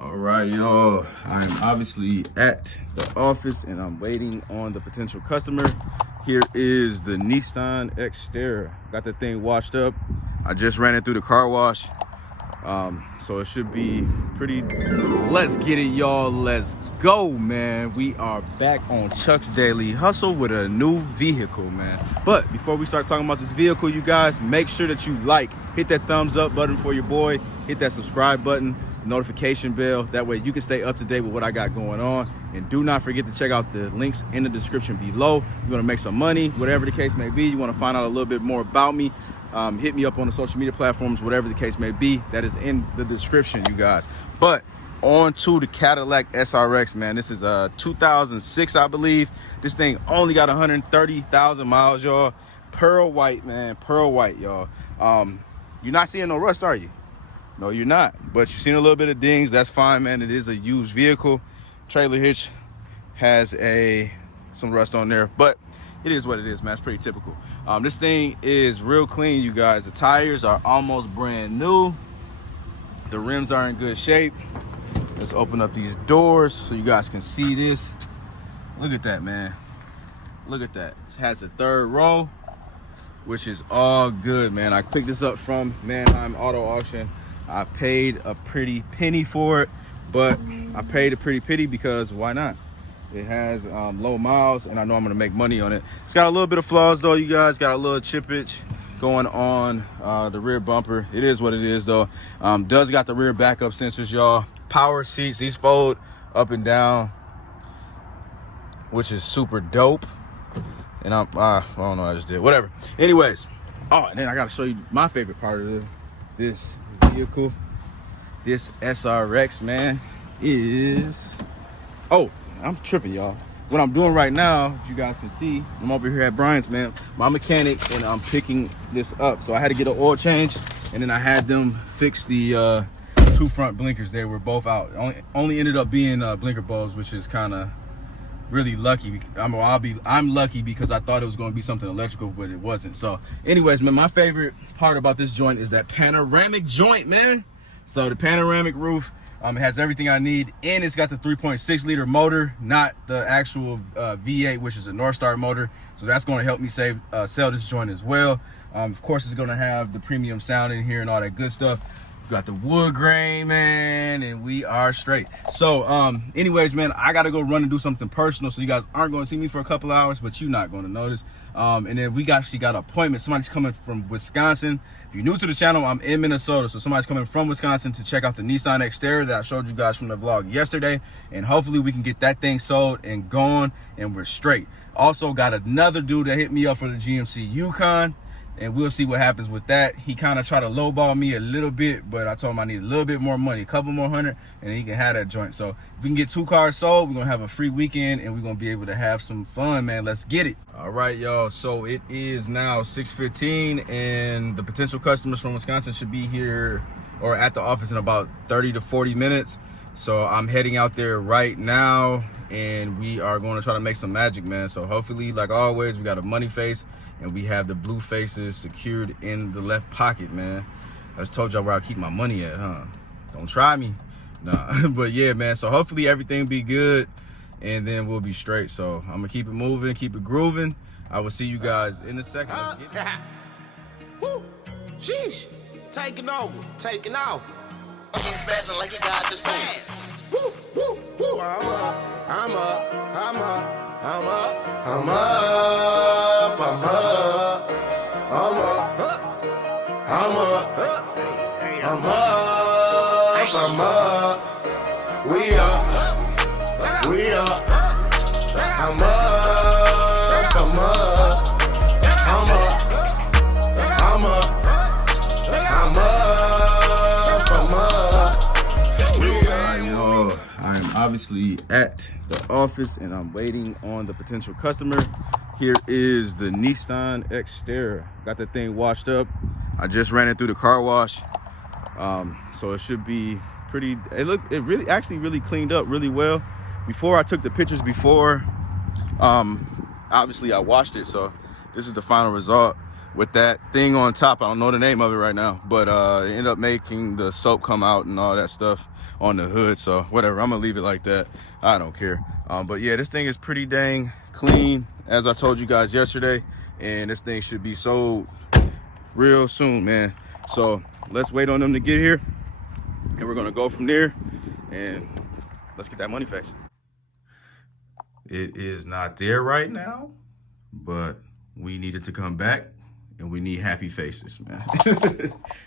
All right, y'all. I'm obviously at the office and I'm waiting on the potential customer. Here is the Nissan Xterra. Got the thing washed up. I just ran it through the car wash. So it should be pretty. Let's get it, y'all. Let's go, man. We are back on Chuck's Daily Hustle with a new vehicle, man. But before we start talking about this vehicle, you guys, make sure that you hit that thumbs up button for your boy, hit that subscribe button, notification bell. That way you can stay up to date with what I got going on. And do not forget to check out the links in the description below. You want to make some money, whatever the case may be. You want to find out a little bit more about me. Hit me up on the social media platforms, whatever the case may be. That is in the description, you guys. But on to the Cadillac SRX, man. This is a 2006, I believe. This thing only got 130,000 miles, y'all. Pearl white, man. Pearl white, y'all. You're not seeing no rust, are you? No, you're not. But you're seeing a little bit of dings. That's fine, man. It is a used vehicle. Trailer hitch has some rust on there, but it is what it is, man. It's pretty typical. This thing is real clean, you guys. The tires are almost brand new. The rims are in good shape. Let's open up these doors so you guys can see this. Look at that, man. Look at that. It has a third row, which is all good, man. I picked this up from Manheim Auto Auction. I paid a pretty penny for it, but I paid a pretty penny because why not? It has low miles, and I know I'm gonna make money on it. It's got a little bit of flaws, though, you guys. Got a little chippage going on the rear bumper. It is what it is, though. Does got the rear backup sensors, y'all. Power seats. These fold up and down, which is super dope. And I don't know what I just did. Whatever. Anyways. Oh, and then I gotta show you my favorite part of this vehicle. This SRX, man, is... Oh, I'm tripping, y'all. What I'm doing right now, if you guys can see, I'm over here at Brian's, man, my mechanic, and I'm picking this up. So I had to get an oil change, and then I had them fix the two front blinkers. They were both out. Only ended up being blinker bulbs, which is kind of really lucky. I'm lucky because I thought it was going to be something electrical, but it wasn't. So anyways, man, my favorite part about this joint is that panoramic joint, man. So the panoramic roof, it has everything I need, and it's got the 3.6 liter motor, not the actual V8, which is a North Star motor. So that's going to help me sell this joint as well. Of course, it's going to have the premium sound in here and all that good stuff. Got the wood grain, man, and we are straight. So anyways, man, I gotta go run and do something personal, so you guys aren't going to see me for a couple hours, but you're not going to notice. And then we actually got an appointment. Somebody's coming from Wisconsin. If you're new to the channel, I'm in Minnesota, so somebody's coming from Wisconsin to check out the Nissan Xterra that I showed you guys from the vlog yesterday, and hopefully we can get that thing sold and going, and we're straight. Also got another dude that hit me up for the GMC Yukon, and we'll see what happens with that. He kind of tried to lowball me a little bit, but I told him I need a little bit more money, a couple more hundred, and he can have that joint. So if we can get 2 cars sold, we're gonna have a free weekend, and we're gonna be able to have some fun, man. Let's get it. All right, y'all. So it is now 6:15, and the potential customers from Wisconsin should be here or at the office in about 30 to 40 minutes. So I'm heading out there right now, and we are going to try to make some magic, man. So hopefully, like always, we got a money face, and we have the blue faces secured in the left pocket, man. I just told y'all where I keep my money at, huh? Don't try me. Nah, but yeah, man. So hopefully everything be good, and then we'll be straight. So I'm gonna keep it moving, keep it grooving. I will see you guys in a second. Woo! Sheesh! Taking over, taking off. He's smashing like he got the smash. Woo! Woo! Woo! I'm up, I'm up, I'm up, I'm up, I'm up, I'm up, I'm up, I'm up, I'm up, I'm up. We up, we up. I'm up, I'm up, I'm up, I'm up, I'm up, I'm up. We up. I'm obviously at the office and I'm waiting on the potential customer. Here is the Nissan Xterra. Got the thing washed up. I just ran it through the car wash. So it should be pretty, it really actually really cleaned up really well. Before I took the pictures obviously I washed it, so this is the final result. with that thing on top. I don't know the name of it right now, but it ended up making the soap come out and all that stuff on the hood. So whatever, I'm gonna leave it like that. I don't care. But yeah, this thing is pretty dang clean, as I told you guys yesterday, and this thing should be sold real soon, man. So let's wait on them to get here, and we're gonna go from there, and let's get that money face. It is not there right now, but we needed to come back, and we need happy faces, man.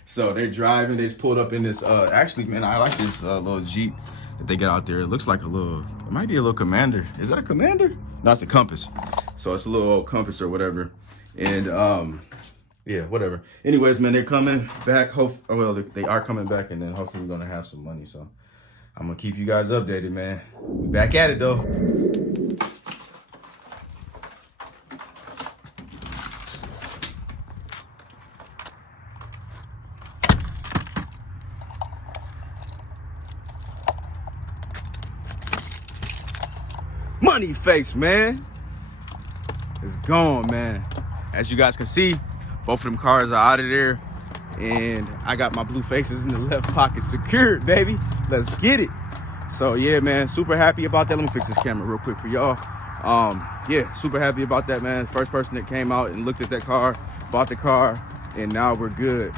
So they're driving, they just pulled up in this, actually, man, I like this little Jeep that they got out there. It looks like a little, it might be a little Commander. Is that a Commander? No, it's a Compass. So it's a little old Compass or whatever. And yeah, whatever. Anyways, man, they're coming back. Well, they are coming back, and then hopefully we're gonna have some money. So I'm gonna keep you guys updated, man. We back at it though. Money face, man. It's gone, man. As you guys can see, both of them cars are out of there, and I got my blue faces in the left pocket secured, baby. Let's get it. So yeah, man, super happy about that. Let me fix this camera real quick for y'all. Yeah, super happy about that, man. First person that came out and looked at that car, bought the car, and now we're good.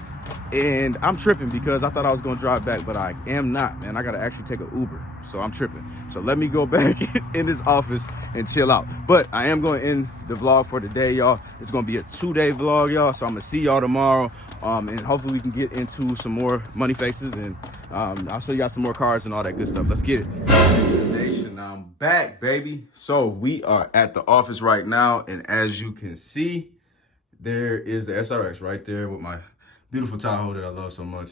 And I'm tripping because I thought I was gonna drive back, but I am not, man. I gotta actually take an Uber, so I'm tripping. So let me go back in this office and chill out. But I am gonna end the vlog for today, y'all. It's gonna be a 2-day vlog, y'all. So I'm gonna see y'all tomorrow, and hopefully we can get into some more money faces, and I'll show you guys some more cars and all that good stuff. Let's get it. Nation, I'm back, baby. So we are at the office right now, and as you can see, there is the SRX right there with my beautiful Tahoe that I love so much.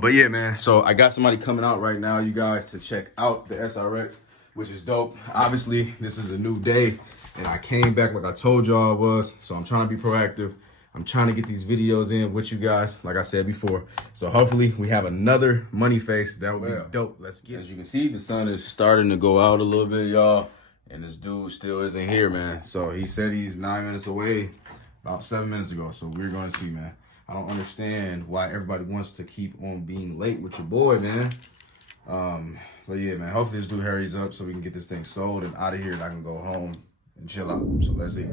But yeah, man, so I got somebody coming out right now, you guys, to check out the SRX, which is dope. Obviously, this is a new day, and I came back like I told y'all I was, so I'm trying to be proactive. I'm trying to get these videos in with you guys, like I said before. So hopefully we have another money face. That would be dope. Let's get it. As you can see, the sun is starting to go out a little bit, y'all, and this dude still isn't here, man. So he said he's 9 minutes away about 7 minutes ago, so we're going to see, man. I don't understand why everybody wants to keep on being late with your boy, man. But yeah, man, hopefully this dude hurries up so we can get this thing sold and out of here, and I can go home and chill out. So let's see.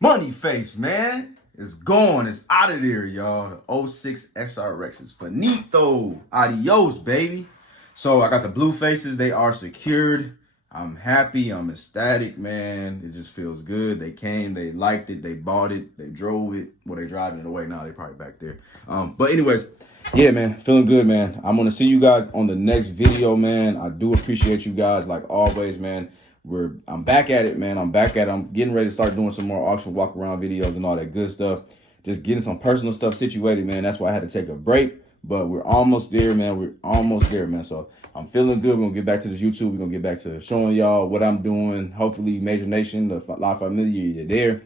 Money face, man. It's gone. It's out of there, y'all. The 06 SRX is finito. Adios, baby. So I got the blue faces. They are secured. I'm happy, I'm ecstatic, man. It just feels good. They came, they liked it, they bought it, they drove it. Well, they driving it away now, they probably back there. But anyways, yeah, man, feeling good, man. I'm gonna see you guys on the next video, man. I do appreciate you guys, like always, man. I'm back at it, man. I'm back at it. I'm getting ready to start doing some more auction walk around videos and all that good stuff. Just getting some personal stuff situated, man. That's why I had to take a break. But we're almost there, man. We're almost there, man. So I'm feeling good. We're going to get back to this YouTube. We're going to get back to showing y'all what I'm doing. Hopefully, Major Nation, the La Familia, you're there.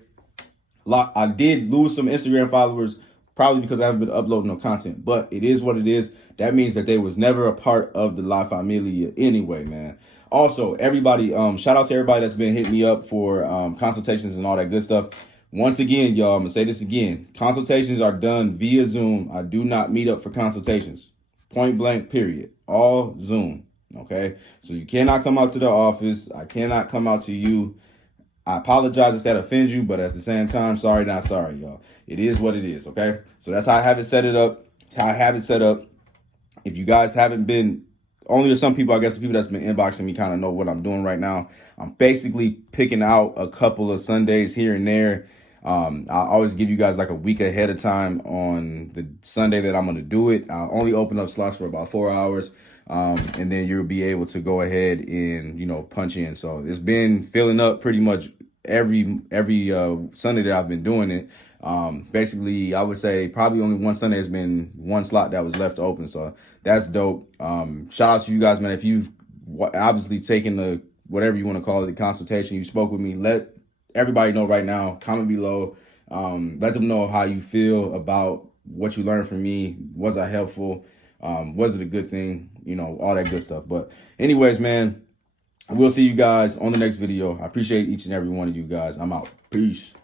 I did lose some Instagram followers, probably because I haven't been uploading no content. But it is what it is. That means that they was never a part of the La Familia anyway, man. Also, everybody, shout out to everybody that's been hitting me up for consultations and all that good stuff. Once again, y'all, I'm going to say this again. Consultations are done via Zoom. I do not meet up for consultations. Point blank, period. All Zoom, okay? So you cannot come out to the office. I cannot come out to you. I apologize if that offends you, but at the same time, sorry, not sorry, y'all. It is what it is, okay? So that's how I have it set it up. That's how I have it set up. If you guys haven't been, only some people, I guess the people that's been inboxing me kind of know what I'm doing right now. I'm basically picking out a couple of Sundays here and there. I always give you guys like a week ahead of time on the Sunday that I'm going to do it. I'll only open up slots for about 4 hours. And then you'll be able to go ahead and, you know, punch in. So it's been filling up pretty much every Sunday that I've been doing it. Basically, I would say probably only one Sunday has been one slot that was left open. So that's dope. Shout out to you guys, man. If you've obviously taken the, whatever you want to call it, the consultation, you spoke with me, let everybody know right now, comment below, let them know how you feel about what you learned from me. Was I helpful? Was it a good thing? You know, all that good stuff. But anyways, man, we'll see you guys on the next video. I appreciate each and every one of you guys. I'm out. Peace.